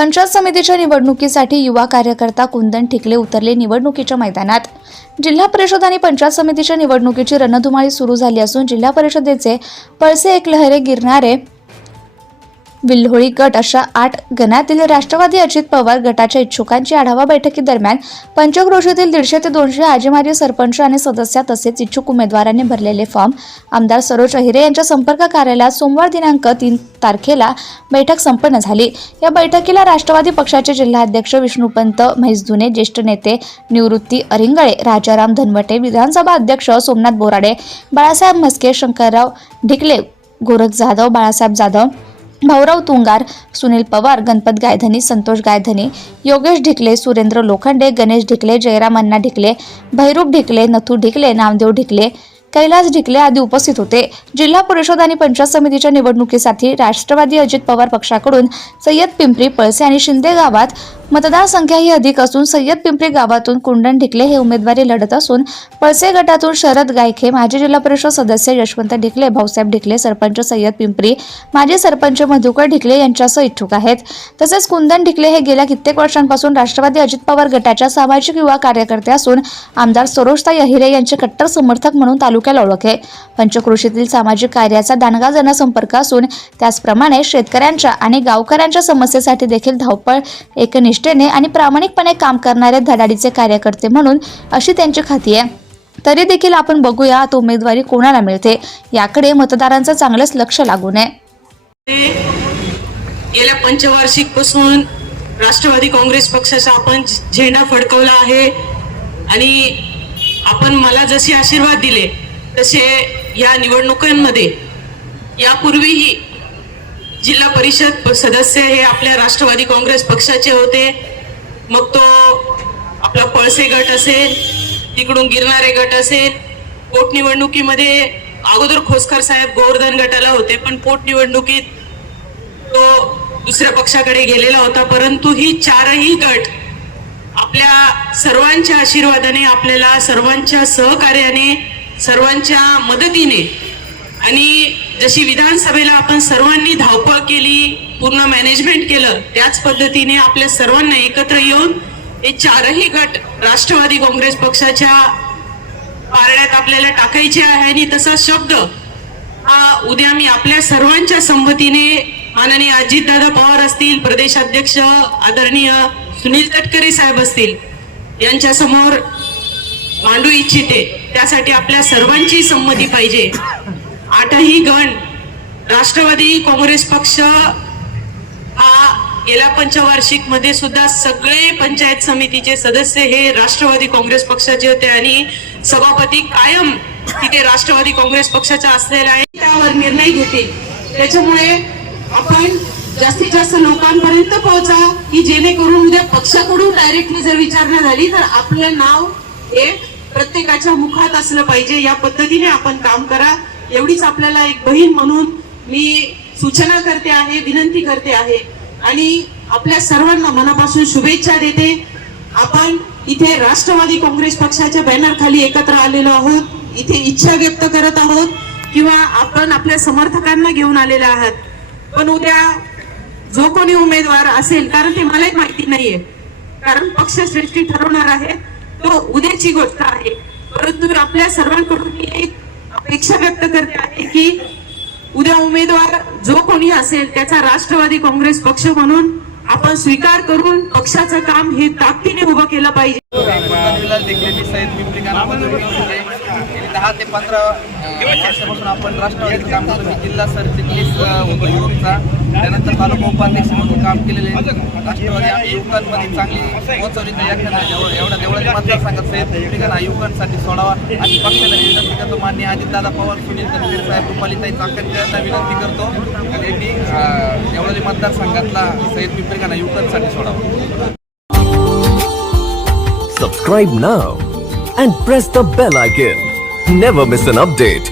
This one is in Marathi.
पंचायत समितीच्या निवडणुकीसाठी युवा कार्यकर्ता कुंदन ठिकले उतरले निवडणुकीच्या मैदानात। जिल्हा परिषद आणि पंचायत समितीच्या निवडणुकीची रणधुमाळी सुरू झाली असून जिल्हा परिषदेचे पळसे एकलहरे गिरणारे विल्होळी गट अशा 8 गणातील राष्ट्रवादी अजित पवार गटाच्या इच्छुकांची आढावा बैठकीदरम्यान पंचक्रोशीतील 150 ते 200 आजी सरपंच आणि सदस्य तसेच इच्छुक उमेदवारांनी भरलेले फॉर्म आमदार सरोज अहिरे यांच्या संपर्क कार्यालयात सोमवार दिनांक 3 तारखेला बैठक संपन्न झाली। या बैठकीला राष्ट्रवादी पक्षाचे जिल्हाध्यक्ष विष्णुपंत म्हैसधुने, ज्येष्ठ नेते निवृत्ती अरिंगळे, राजाराम धनवटे, विधानसभा अध्यक्ष सोमनाथ बोराडे, बाळासाहेब म्हस्के, शंकरराव ढिकले, गोरख जाधव, बाळासाहेब जाधव, भाऊराव तुंगार, सुनील पवार, गणपत गायधनी, संतोष गायधनी, योगेश ढिकले, सुरेंद्र लोखंडे, गणेश ढिकले, जयराम अण्णा ढिकले, भैरूप ढिकले, नथू ढिकले, नामदेव ढिकले, कैलास ढिकले आदी उपस्थित होते। जिल्हा परिषद आणि पंचायत समितीच्या निवडणुकीसाठी राष्ट्रवादी अजित पवार पक्षाकडून सय्यद पिंपरी, पळसे आणि शिंदे गावात मतदारसंख्याही अधिक असून सय्यद पिंपरी गावातून कुंदन ढिकले हे उमेदवारी लढत असून पळसे गटातून शरद गायखे, माजी जिल्हा परिषद सदस्य यशवंत ढिकले, भाऊसाहेब ढिकले, सरपंच सय्यद पिंपरी, माजी सरपंच मधुकर ढिकले यांच्यासह इच्छुक आहेत। तसेच कुंदन ढिकले हे गेल्या कित्येक वर्षांपासून राष्ट्रवादी अजित पवार गटाच्या सामाजिक युवा कार्यकर्ते असून आमदार सरोजताई अहिरे यांचे कट्टर समर्थक म्हणून तालुक्याला ओळख आहे। पंचक्रोशीतील सामाजिक कार्याचा दांडगा जनसंपर्क असून त्याचप्रमाणे शेतकऱ्यांच्या आणि गावकऱ्यांच्या समस्येसाठी देखील धावपळ एकनिष्ठेने आणि प्रामाणिकपणे काम करणारे धडाडीचे कार्यकर्ते म्हणून अशी त्यांची खाती आहे। तरी देखील आपण बघूया आता उमेदवारी कोणाला मिळते याकडे मतदारांचं चांगलंच लक्ष लागू नये। गेल्या पंचवार्षिक पासून राष्ट्रवादी काँग्रेस पक्षाचा आपण झेंडा फडकवला आहे आणि आपण मला जसे आशीर्वाद दिले तसे या निवडणुकांमध्ये यापूर्वीही जिल्हा परिषद सदस्य हे आपल्या राष्ट्रवादी काँग्रेस पक्षाचे होते। मग तो आपला पळसे गट असेल, तिकडून गिरणारे गट असेल, पोटनिवडणुकीमध्ये अगोदर खोसकर साहेब गोवर्धन गटाला होते पण पोटनिवडणुकीत तो दुसऱ्या पक्षाकडे गेलेला होता। परंतु ही 4ही गट आपल्या सर्वांच्या आशीर्वादाने, आपल्याला सर्वांच्या सहकार्याने, सर्वांच्या मदतीने आणि जशी विधानसभेला आपण सर्वांनी धावपळ केली, पूर्ण मॅनेजमेंट केलं, त्याच पद्धतीने आपल्या सर्वांना एकत्र येऊन हे 4ही गट राष्ट्रवादी काँग्रेस पक्षाच्या पारड्यात आपल्याला टाकायचे आहे। आणि तसा शब्द हा उद्या मी आपल्या सर्वांच्या संमतीने माननीय अजितदादा पवार असतील, प्रदेशाध्यक्ष आदरणीय सुनील तटकरे साहेब असतील यांच्या समोर मांडू इच्छिते। त्यासाठी आपल्या सर्वांची संमती पाहिजे। 8ही गण राष्ट्रवादी काँग्रेस पक्ष हा गेल्या पंचवार्षिक मध्ये सुद्धा सगळे पंचायत समितीचे सदस्य हे राष्ट्रवादी काँग्रेस पक्षाचे होते आणि सभापती कायम तिथे राष्ट्रवादी काँग्रेस पक्षाचा असलेला आहे, त्यावर निर्णय घेतील। त्याच्यामुळे आपण जास्तीत जास्त लोकांपर्यंत पोहोचा की जेणेकरून उद्या पक्षाकडून डायरेक्टली जर विचारणा झाली तर आपलं नाव हे प्रत्येकाच्या मुखात असलं पाहिजे। या पद्धतीने आपण काम करा एवढीच आपल्याला एक बहीण म्हणून मी सूचना करते आहे, विनंती करते आहे आणि आपल्या सर्वांना मनापासून शुभेच्छा देते। आपण इथे राष्ट्रवादी काँग्रेस पक्षाच्या बॅनर खाली एकत्र आलेलो आहोत, इथे इच्छा व्यक्त करत आहोत किंवा आपण आपल्या समर्थकांना घेऊन आलेले आहात। पण उद्या जो कोणी उमेदवार असेल, कारण ते मलाही माहिती नाहीये, कारण पक्षश्रेष्ठी ठरवणार आहे, तो उद्याची गोष्ट आहे। परंतु आपल्या सर्वांकडून मी एक अपेक्षा व्यक्त करते आहे की उद्या उमेदवार जो कोणी असेल त्याचा राष्ट्रवादी काँग्रेस पक्ष म्हणून आपण स्वीकार करून पक्षाचं काम हे ताकदीने उभं केलं पाहिजे। 10 ते 15 वर्षापासून आपण राष्ट्रवादी काम करतो। जिल्हा सरचिटणीस होता, त्यानंतर तालुका उपाध्यक्ष म्हणून काम केलेले राष्ट्रवादी आम्ही युवकांमध्ये चांगली पोहोचवली। तर एवढ्या देवळाच्या मतदारसंघात सय्यद पिंपरी हा युवकांसाठी सोडावा आणि पक्षाला विनंती करतो। माननीय अजितदादा पवार, सुनील तटकरे साहेब, रुपालीताई चाकणकर यांना विनंती करतो आणि मी देवळाच्या मतदारसंघातला सय्यद पिंपरी हा युवकांसाठी सोडावा। Subscribe now and press the bell icon. Never miss an update.